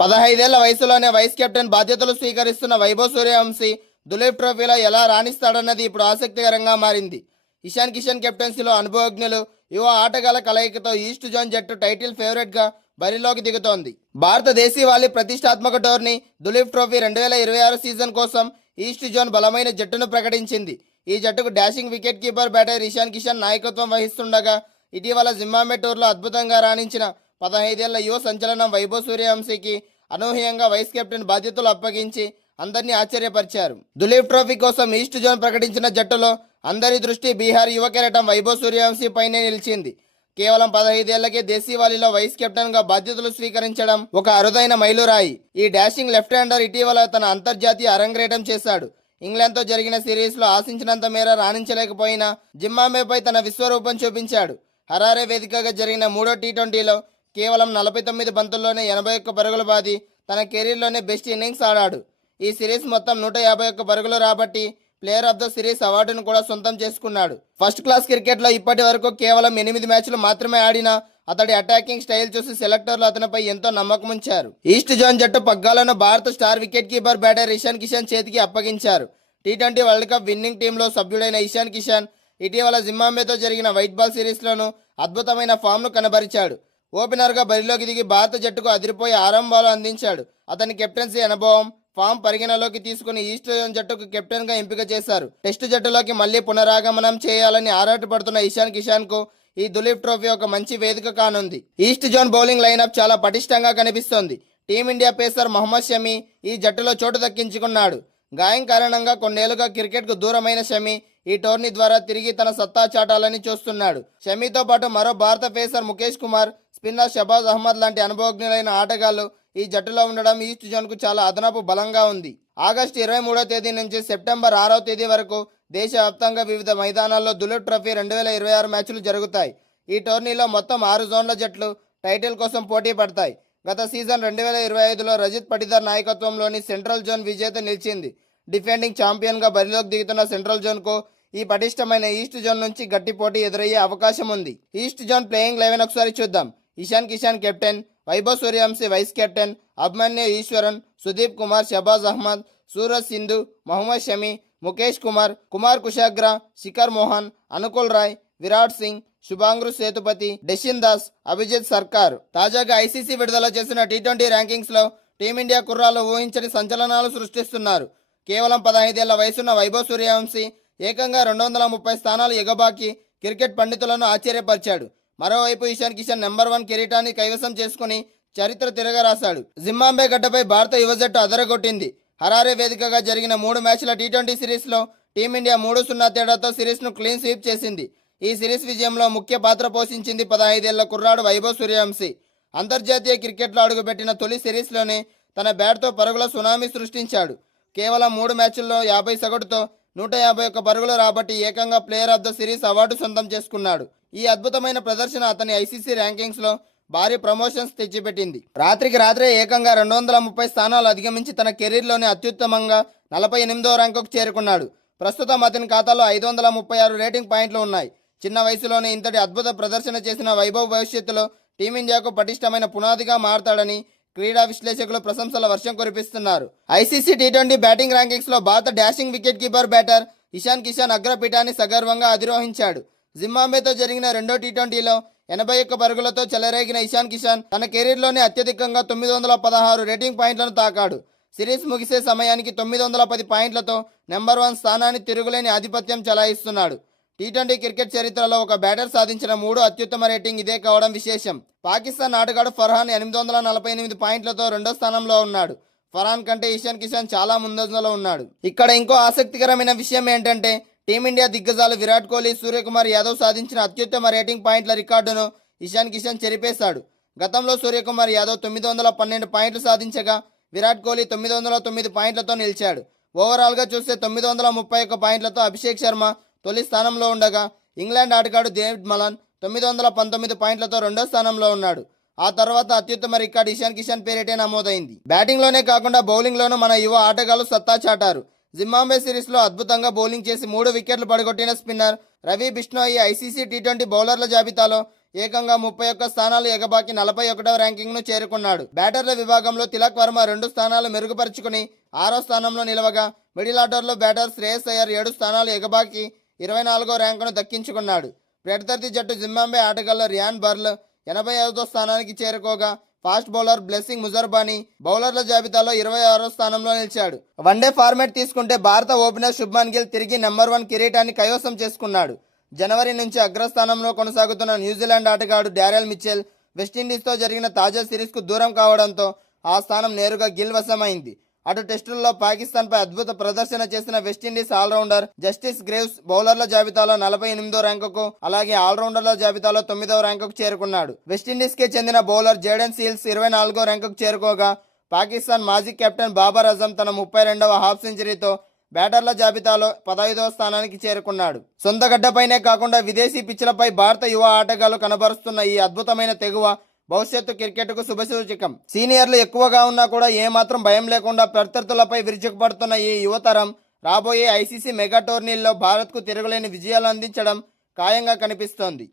15 ఏళ్ల వయసులోనే vice captain బాధ్యతలు స్వీకరిస్తున్న వైభవ్ సూర్యవంశీ దులీప్ ట్రోఫీలో ఎలా రాణిస్తాడన్నది ఇప్పుడు ఆసక్తికరంగా మారింది. ఇషాన్ కిషన్ కెప్టెన్సీలో అనుభవజ్ఞులు, యువ ఆటగాళ్ల కలయికతో ఈస్ట్ జోన్ జట్టు టైటిల్ ఫేవరెట్గా బరిలోకి దిగుతోంది. భారత దేశీవాళీ ప్రతిష్టాత్మక టోర్నీ దులీప్ ట్రోఫీ 2026 సీజన్ కోసం ఈస్ట్ జోన్ బలమైన జట్టును ప్రకటించింది. ఈ జట్టుకు dashing wicket keeper batter Ishan Kishan నాయకత్వం వహిస్తుండగా, ఇటీవల జింబాబ్వే టూర్లో అద్భుతంగా రాణించిన 15 ఏళ్ల యువ సంచలనం వైభవ్ సూర్యవంశీకి అనూహ్యంగా వైస్ కెప్టెన్ బాధ్యతలు అప్పగించి అందరినీ ఆశ్చర్యపరిచారు. దులీప్ ట్రోఫీ కోసం ఈస్ట్ జోన్ ప్రకటించిన జట్టులో అందరి దృష్టి బీహార్ యువ కెరటం వైభవ్ సూర్యవంశీ పైనే నిలిచింది. కేవలం 15 ఏళ్లకే దేశీవాళీలో వైస్ కెప్టెన్ గా బాధ్యతలు స్వీకరించడం ఒక అరుదైన మైలురాయి. ఈ డాషింగ్ లెఫ్ట్ హ్యాండర్ ఇటీవల తన అంతర్జాతీయ అరంగేటం చేశాడు. ఇంగ్లాండ్తో జరిగిన సిరీస్లో ఆశించినంత మేర రాణించలేకపోయినా జింబాబ్వేపై తన విశ్వరూపం చూపించాడు. హరారే వేదికగా జరిగిన 3వ టీ20లో కేవలం 49 బంతుల్లోనే 81 పరుగులు బాది తన కెరీర్లోనే బెస్ట్ ఇన్నింగ్స్ ఆడాడు. ఈ సిరీస్ మొత్తం 151 పరుగులు రాబట్టి ప్లేయర్ ఆఫ్ ద సిరీస్ అవార్డును కూడా సొంతం చేసుకున్నాడు. ఫస్ట్ క్లాస్ క్రికెట్లో ఇప్పటి వరకు కేవలం 8 మ్యాచ్లు మాత్రమే ఆడినా అతడి అటాకింగ్ స్టైల్ చూసి సెలెక్టర్లు అతనిపై ఎంతో నమ్మకం ఉంచారు. ఈస్ట్ జోన్ జట్టు పగ్గాలను భారత star wicket keeper batter Ishan Kishan చేతికి అప్పగించారు. టీ20 వరల్డ్ కప్ విన్నింగ్ టీంలో సభ్యుడైన ఇషాన్ కిషన్ ఇటీవల జింబాబ్వేతో జరిగిన వైట్ బాల్ సిరీస్లోనూ అద్భుతమైన ఫామ్ను కనబరిచాడు. ఓపెనర్గా బరిలోకి దిగి భారత జట్టుకు అదిరిపోయే ఆరంభాలు అందించాడు. అతని కెప్టెన్సీ అనుభవం, ఫామ్ పరిగణలోకి తీసుకుని ఈస్ట్ జోన్ జట్టుకు కెప్టెన్ గా ఎంపిక చేశారు. టెస్టు జట్టులోకి మళ్లీ పునరాగమనం చేయాలని ఆరాటపడుతున్న ఇషాన్ కిషన్ కు ఈ దులీప్ ట్రోఫీ ఒక మంచి వేదిక కానుంది. ఈస్ట్ జోన్ బౌలింగ్ లైనప్ చాలా పటిష్టంగా కనిపిస్తోంది. టీమిండియా పేసర్ మహమ్మద్ షమి ఈ జట్టులో చోటు దక్కించుకున్నాడు. గాయం కారణంగా కొన్నేళ్లుగా క్రికెట్కు దూరమైన షమి ఈ టోర్నీ ద్వారా తిరిగి తన సత్తా చాటాలని చూస్తున్నాడు. షమీతో పాటు మరో భారత పేసర్ ముఖేష్ కుమార్, స్పిన్నర్ షబాజ్ అహ్మద్ లాంటి అనుభవజ్ఞులైన ఆటగాళ్లు ఈ జట్టులో ఉండడం ఈస్ట్ జోన్కు చాలా అదనపు బలంగా ఉంది. ఆగస్టు 23వ తేదీ నుంచి సెప్టెంబర్ 6వ తేదీ వరకు దేశవ్యాప్తంగా వివిధ మైదానాల్లో దులీప్ ట్రోఫీ 2026 మ్యాచ్లు జరుగుతాయి. ఈ టోర్నీలో మొత్తం 6 జోన్ల జట్లు టైటిల్ కోసం పోటీ పడతాయి. గత సీజన్ 2025లో రజిత్ పటిదార్ నాయకత్వంలోని సెంట్రల్ జోన్ విజేత నిలిచింది. డిఫెండింగ్ ఛాంపియన్గా బరిలోకి దిగుతున్న సెంట్రల్ జోన్కు ఈ పటిష్టమైన ఈస్ట్ జోన్ నుంచి గట్టి పోటీ ఎదురయ్యే అవకాశం ఉంది. ఈస్ట్ జోన్ ప్లేయింగ్ 11 ఒకసారి చూద్దాం. Ishan Kishan captain, Vaibhav Suryavanshi vice captain, Abhimanyu Easwaran, Sudeep Kumar, Shahbaz Ahmed, Suraj Sindhu, Mohammed Shami, Mukesh Kumar, Kumar Kushagra, Shikhar Mohan, Anukul Roy, Virat Singh, Shubhangru Sethupathi, Deshin Das, Abhijit Sarkar. తాజాగా ఐసీసీ విడుదల చేసిన టీ20 ర్యాంకింగ్స్ లో టీమిండియా కుర్రాలు ఊహించని సంచలనాలు సృష్టిస్తున్నారు. కేవలం 15 ఏళ్ల వయసున్న వైభవ్ సూర్యవంశీ ఏకంగా 230 స్థానాలు ఎగబాకి క్రికెట్ పండితులను ఆశ్చర్యపరిచాడు. మరోవైపు ఇషాన్ కిషన్ నెంబర్ 1 కిరీటాన్ని కైవసం చేసుకుని చరిత్ర తిరగరాశాడు. జింబాబ్వే గడ్డపై భారత యువ జట్టు అదరగొట్టింది. హరారే వేదికగా జరిగిన 3 మ్యాచ్ల టీ20 సిరీస్లో టీమిండియా 3-0 తేడాతో సిరీస్ను క్లీన్ స్వీప్ చేసింది. ఈ సిరీస్ విజయంలో ముఖ్య పాత్ర పోషించింది 15 ఏళ్ల కుర్రాడు వైభవ్ సూర్యవంశీ. అంతర్జాతీయ క్రికెట్లో అడుగుపెట్టిన తొలి సిరీస్లోనే తన బ్యాట్తో పరుగుల సునామీ సృష్టించాడు. కేవలం 3 మ్యాచ్ల్లో 50 సగటుతో 151 పరుగులు రాబట్టి ఏకంగా player of the series award సొంతం చేసుకున్నాడు. ఈ అద్భుతమైన ప్రదర్శన అతని ఐసీసీ ర్యాంకింగ్స్లో భారీ ప్రమోషన్స్ తెచ్చిపెట్టింది. రాత్రికి రాత్రే ఏకంగా 230 స్థానాలు అధిగమించి తన కెరీర్లోనే అత్యుత్తమంగా 48వ ర్యాంకుకు చేరుకున్నాడు. ప్రస్తుతం అతని ఖాతాలో 536 రేటింగ్ పాయింట్లు ఉన్నాయి. చిన్న వయసులోనే ఇంతటి అద్భుత ప్రదర్శన చేసిన వైభవ్ భవిష్యత్తులో టీమిండియాకు పటిష్టమైన పునాదిగా మారతాడని క్రీడా విశ్లేషకులు ప్రశంసల వర్షం కురిపిస్తున్నారు. ఐసీసీ టీ20 బ్యాటింగ్ ర్యాంకింగ్స్ లో భారత dashing wicket keeper batter Ishan Kishan అగ్రపీఠాన్ని సగర్వంగా అధిరోహించాడు. జింబాబ్వేతో జరిగిన 2వ టీ20లో 81 పరుగులతో చెలరేగిన ఇషాన్ కిషన్ తన కెరీర్లోనే అత్యధికంగా 916 రేటింగ్ పాయింట్లను తాకాడు. సిరీస్ ముగిసే సమయానికి 910 పాయింట్లతో నెంబర్ 1 స్థానాన్ని తిరుగులేని ఆధిపత్యం చెలాయిస్తున్నాడు. టీ20 క్రికెట్ చరిత్రలో ఒక బ్యాటర్ సాధించిన 3వ అత్యుత్తమ రేటింగ్ ఇదే కావడం విశేషం. పాకిస్తాన్ ఆటగాడు ఫర్హాన్ 848 పాయింట్లతో 2వ స్థానంలో ఉన్నాడు. ఫర్హాన్ కంటే ఇషాన్ కిషన్ చాలా ముందంజలో ఉన్నాడు. ఇక్కడ ఇంకో ఆసక్తికరమైన విషయం ఏంటంటే టీమిండియా దిగ్గజాలు విరాట్ కోహ్లీ, సూర్యకుమార్ యాదవ్ సాధించిన అత్యుత్తమ రేటింగ్ పాయింట్ల రికార్డును ఇషాన్ కిషన్ చెరిపేశాడు. గతంలో సూర్యకుమార్ యాదవ్ 912 పాయింట్లు సాధించగా విరాట్ కోహ్లీ 909 పాయింట్లతో నిలిచాడు. ఓవరాల్గా చూస్తే 931 పాయింట్లతో అభిషేక్ శర్మ తొలి స్థానంలో ఉండగా ఇంగ్లాండ్ ఆటగాడు డేవిడ్ మలన్ 919 పాయింట్లతో 2వ స్థానంలో ఉన్నాడు. ఆ తర్వాత అత్యుత్తమ రికార్డు ఇషాన్ కిషన్ పేరిటే నమోదైంది. బ్యాటింగ్లోనే కాకుండా బౌలింగ్లోనూ మన యువ ఆటగాళ్లు సత్తా చాటారు. జింబాబ్వే సిరీస్లో అద్భుతంగా బౌలింగ్ చేసి 3 వికెట్లు పడగొట్టిన స్పిన్నర్ రవి బిష్ణోయి ఐసీసీ టీ20 బౌలర్ల జాబితాలో ఏకంగా 31 స్థానాలు ఎగబాకి 41వ ర్యాంకింగ్ను చేరుకున్నాడు. బ్యాటర్ల విభాగంలో తిలక్ వర్మ 2 స్థానాలు మెరుగుపరుచుకుని 6వ స్థానంలో నిలవగా, మిడిల్ ఆర్డర్లో బ్యాటర్ శ్రేయస్ అయ్యర్ 7 స్థానాలు ఎగబాకి 24వ ర్యాంకును దక్కించుకున్నాడు. ప్రత్యర్థి జట్టు జింబాబ్వే ఆటగాళ్లు రియాన్ బర్ల్ 85వ స్థానానికి చేరుకోగా, ఫాస్ట్ బౌలర్ బ్లెస్సింగ్ ముజర్బానీ బౌలర్ల జాబితాలో 26వ స్థానంలో నిలిచాడు. వన్డే ఫార్మాట్ తీసుకుంటే భారత ఓపెనర్ శుభ్మన్ గిల్ తిరిగి నెంబర్ 1 కిరీటాన్ని కైవసం చేసుకున్నాడు. జనవరి నుంచి అగ్రస్థానంలో కొనసాగుతున్న న్యూజిలాండ్ ఆటగాడు డారెల్ మిచెల్ వెస్టిండీస్తో జరిగిన తాజా సిరీస్కు దూరం కావడంతో ఆ స్థానం నేరుగా గిల్ వశమైంది. అటు టెస్టుల్లో పాకిస్తాన్పై అద్భుత ప్రదర్శన చేసిన వెస్టిండీస్ ఆల్రౌండర్ జస్టిస్ గ్రేవ్స్ బౌలర్ల జాబితాలో 48వ ర్యాంకుకు, అలాగే ఆల్రౌండర్ల జాబితాలో 9వ ర్యాంకుకు చేరుకున్నాడు. వెస్టిండీస్కే చెందిన బౌలర్ జేడెన్ సీల్స్ 24వ ర్యాంకుకు చేరుకోగా, పాకిస్తాన్ మాజీ కెప్టెన్ బాబర్ అజం తన 32వ హాఫ్ సెంచరీతో బ్యాటర్ల జాబితాలో 15వ స్థానానికి చేరుకున్నాడు. సొంత గడ్డపైనే కాకుండా విదేశీ పిచ్లపై భారత యువ ఆటగాళ్లు కనబరుస్తున్న ఈ అద్భుతమైన తెగువ భవిష్యత్తు క్రికెట్కు శుభసూచకం. సీనియర్లు ఎక్కువగా ఉన్నా కూడా ఏమాత్రం భయం లేకుండా ప్రత్యర్థులపై విరుచుకుపడుతున్న ఈ యువతరం రాబోయే ఐసీసీ మెగా టోర్నీల్లో భారత్కు తిరగలేని విజయాలు అందించడం ఖాయంగా కనిపిస్తోంది.